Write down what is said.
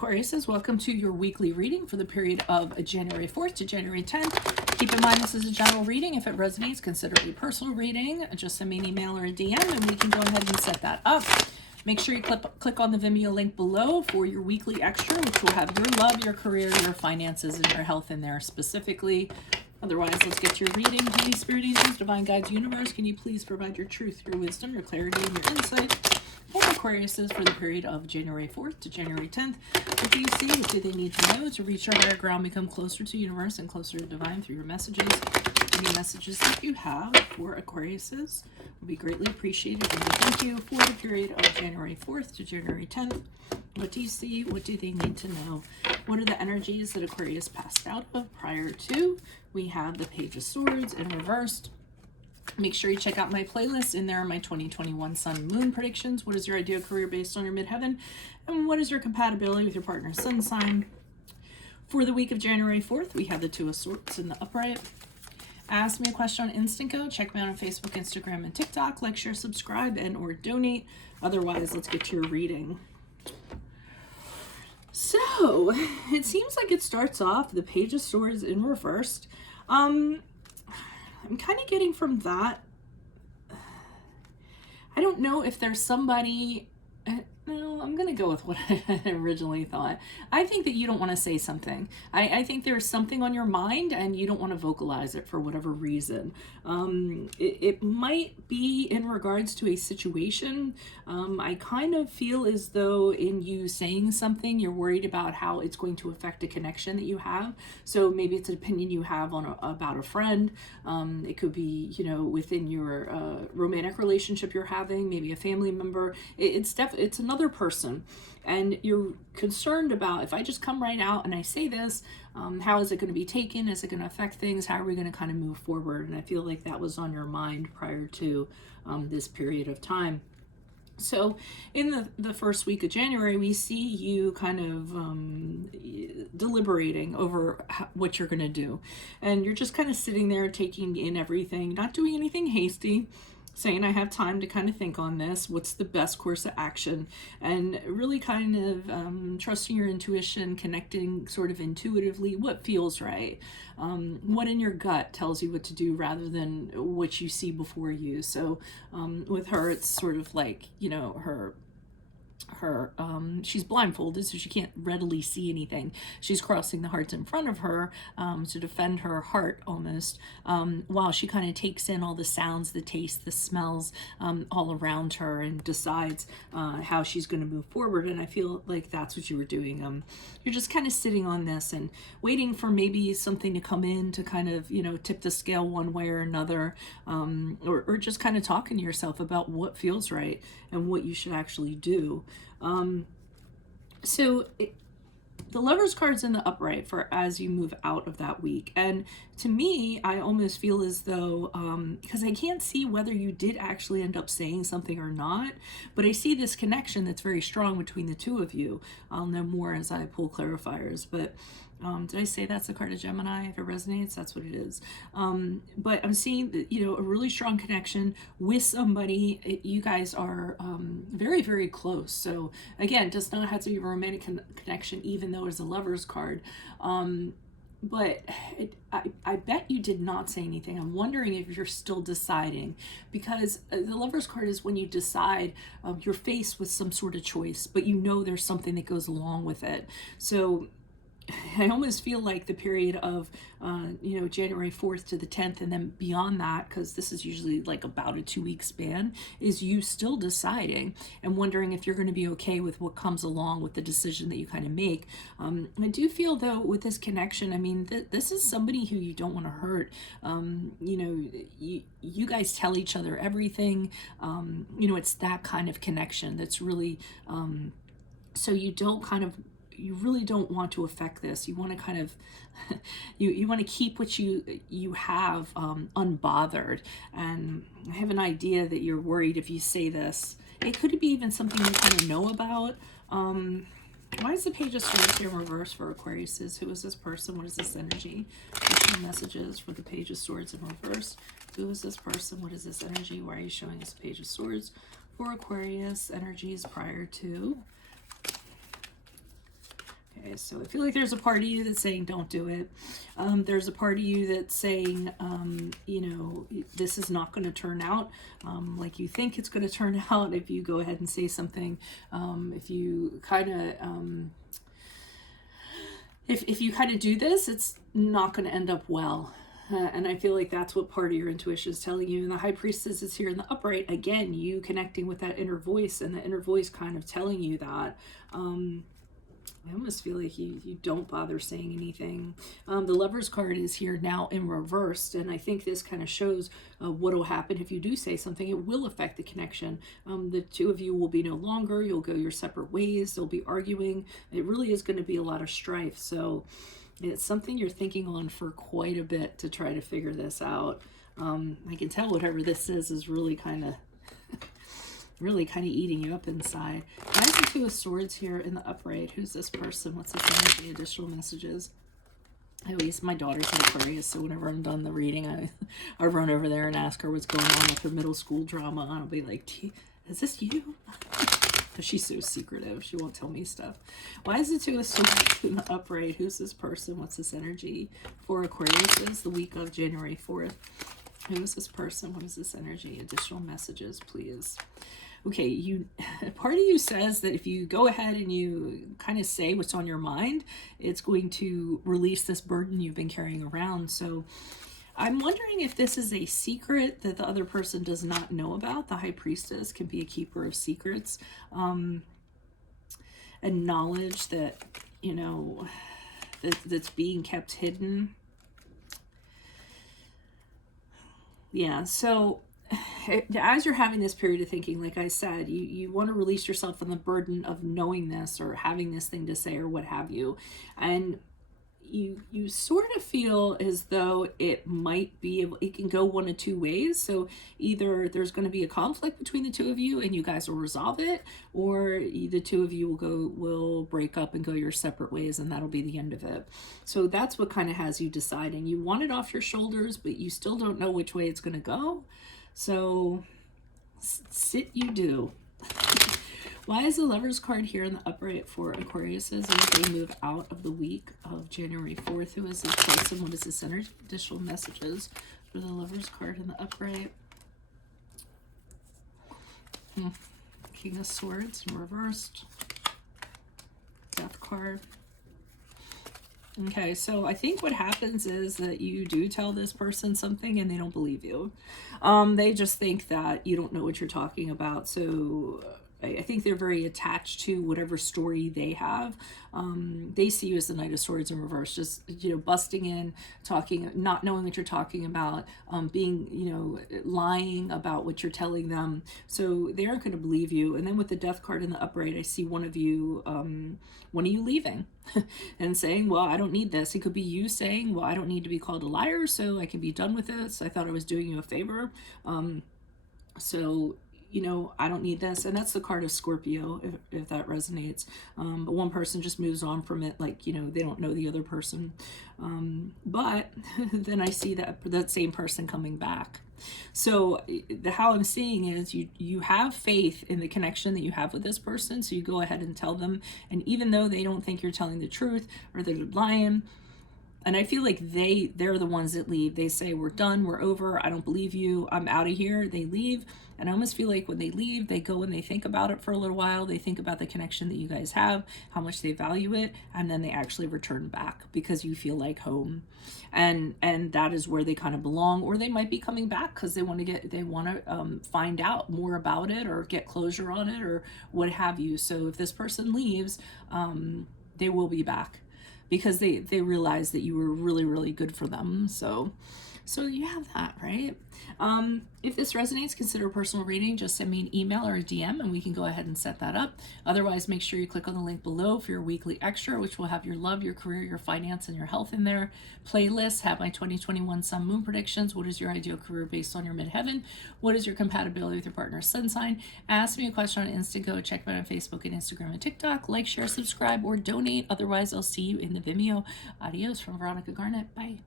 Aquariuses, welcome to your weekly reading for the period of January 4th to January 10th. Keep in mind this is a general reading. If it resonates, consider it a personal reading. Just send me an email or a DM and we can go ahead and set that up. Make sure you click on the Vimeo link below for your weekly extra, which will have your love, your career, your finances, and your health in there specifically. Otherwise, let's get to your reading. Holy Spirit, angels, divine guides, universe, can you please provide your truth, your wisdom, your clarity, and your insight for Aquariuses for the period of January 4th to January 10th. What do you see? What do they need to know to reach your higher ground, become closer to universe and closer to divine through your messages? Any messages that you have for Aquariuses will be greatly appreciated. And thank you for the period of January 4th to January 10th. What do you see? What do they need to know? What are the energies that Aquarius passed out of prior to? We have the Page of Swords in reversed. Make sure you check out my playlist. In there are my 2021 Sun Moon predictions. What is your ideal career based on your midheaven? And what is your compatibility with your partner's sun sign? For the week of January 4th, we have the Two of Swords in the upright. Ask me a question on Instant Go. Check me out on Facebook, Instagram, and TikTok. Like, share, subscribe, and or donate. Otherwise, let's get to your reading. So, it seems like it starts off the Page of Swords in reversed. I'm kind of getting from that, I don't know if there's somebody, no, I'm going to go with what I originally thought. I think that you don't want to say something. I think there's something on your mind and you don't want to vocalize it for whatever reason. It might be in regards to a situation. I kind of feel as though in you saying something, you're worried about how it's going to affect a connection that you have. So maybe it's an opinion you have on about a friend. It could be, you know, within your romantic relationship you're having, maybe a family member. It's another person, and you're concerned about, if I just come right out and I say this, how is it going to be taken? Is it going to affect things? How are we going to kind of move forward? And I feel like that was on your mind prior to this period of time. So in the first week of January, we see you kind of deliberating over what you're going to do. And you're just kind of sitting there taking in everything, not doing anything hasty, saying, I have time to kind of think on this. What's the best course of action? And really kind of trusting your intuition, connecting sort of intuitively what feels right. What in your gut tells you what to do rather than what you see before you. So with her, it's sort of like, you know, she's blindfolded, so she can't readily see anything. She's crossing the hearts in front of her to defend her heart almost, while she kind of takes in all the sounds, the taste, the smells all around her and decides how she's going to move forward. And I feel like that's what you were doing. You're just kind of sitting on this and waiting for maybe something to come in to kind of, you know, tip the scale one way or another, or just kind of talking to yourself about what feels right and what you should actually do. The Lover's card's in the upright for as you move out of that week. And to me, I almost feel as though, because I can't see whether you did actually end up saying something or not, but I see this connection that's very strong between the two of you. I'll know more as I pull clarifiers, but did I say that's the card of Gemini? If it resonates, that's what it is. But I'm seeing that, you know, a really strong connection with somebody. You guys are very, very close. So again, it does not have to be a romantic connection, even though it's a Lover's card. But I bet you did not say anything. I'm wondering if you're still deciding, because the Lover's card is when you decide, you're faced with some sort of choice, but you know there's something that goes along with it. So I almost feel like the period of, you know, January 4th to the 10th, and then beyond that, because this is usually like about a 2-week span, is you still deciding and wondering if you're going to be okay with what comes along with the decision that you kind of make. I do feel, though, with this connection, I mean, this is somebody who you don't want to hurt. You know, you guys tell each other everything. You know, it's that kind of connection that's really, so you don't kind of, you really don't want to affect this. You want to kind of, you want to keep what you have unbothered. And I have an idea that you're worried if you say this. It could be even something you kind of know about. Why is the Page of Swords here in reverse for Aquariuses? Who is this person? What is this energy? Additional messages for the Page of Swords in reverse. Who is this person? What is this energy? Why are you showing us Page of Swords for Aquarius? Energies prior to. Aquarius. So I feel like there's a part of you that's saying don't do it. There's a part of you that's saying, you know, this is not going to turn out like you think it's going to turn out if you go ahead and say something. If you kind of if you kind of do this, it's not going to end up well. And I feel like that's what part of your intuition is telling you. And the High Priestess is here in the upright. Again, you connecting with that inner voice, and the inner voice kind of telling you that. I almost feel like you don't bother saying anything. The Lover's card is here now in reversed, and I think this kind of shows what will happen if you do say something. It will affect the connection. The two of you will be no longer. You'll go your separate ways. They'll be arguing. It really is going to be a lot of strife. So it's something you're thinking on for quite a bit to try to figure this out. I can tell whatever this is really kind of eating you up inside. Why is the Two of Swords here in the upright? Who's this person? What's this energy? Additional messages. At least my daughter's an Aquarius, so whenever I'm done the reading, I run over there and ask her what's going on with her middle school drama. And I'll be like, is this you? Because she's so secretive. She won't tell me stuff. Why is the Two of Swords in the upright? Who's this person? What's this energy? For Aquarius is the week of January 4th. Who is this person? What is this energy? Additional messages, please. Okay, part of you says that if you go ahead and you kind of say what's on your mind, it's going to release this burden you've been carrying around. So I'm wondering if this is a secret that the other person does not know about. The High Priestess can be a keeper of secrets, and knowledge that, you know, that's being kept hidden. Yeah, so as you're having this period of thinking, like I said, you want to release yourself from the burden of knowing this or having this thing to say or what have you. And you sort of feel as though it might be able, it can go one of two ways. So either there's going to be a conflict between the two of you and you guys will resolve it, or the two of you will break up and go your separate ways, and that'll be the end of it. So that's what kind of has you deciding. You want it off your shoulders, but you still don't know which way it's going to go. So sit you do. Why is the Lover's card here in the upright for Aquariuses as they move out of the week of January 4th? Who is this person? What is this energy? Additional messages for the Lover's card in the upright. King of Swords in reversed. Death card. Okay, so I think what happens is that you do tell this person something and they don't believe you. They just think that you don't know what you're talking about. So I think they're very attached to whatever story they have. They see you as the Knight of Swords in reverse, just, you know, busting in, talking, not knowing what you're talking about, being, you know, lying about what you're telling them. So they aren't going to believe you. And then with the Death card in the upright, I see one of you leaving and saying, well, I don't need this. It could be you saying, well, I don't need to be called a liar, so I can be done with this. I thought I was doing you a favor. So, you know, I don't need this. And that's the card of Scorpio, if that resonates. But one person just moves on from it, like, you know, they don't know the other person. But then I see that same person coming back. So how I'm seeing is you have faith in the connection that you have with this person. So you go ahead and tell them. And even though they don't think you're telling the truth or they're lying, and I feel like they're the ones that leave. They say, we're done, we're over, I don't believe you, I'm out of here. They leave. And I almost feel like when they leave, they go and they think about it for a little while. They think about the connection that you guys have, how much they value it, and then they actually return back because you feel like home. And that is where they kind of belong. Or they might be coming back because they want to find out more about it or get closure on it or what have you. So if this person leaves, they will be back, because they realize that you were really, really good for them. So you have that, right? If this resonates, consider a personal reading. Just send me an email or a DM and we can go ahead and set that up. Otherwise, make sure you click on the link below for your weekly extra, which will have your love, your career, your finance, and your health in there. Playlists have my 2021 Sun Moon predictions. What is your ideal career based on your midheaven? What is your compatibility with your partner's sun sign? Ask me a question on Instago. Check me out on Facebook and Instagram and TikTok. Like, share, subscribe, or donate. Otherwise, I'll see you in the Vimeo. Adios from Veronica Garnett. Bye.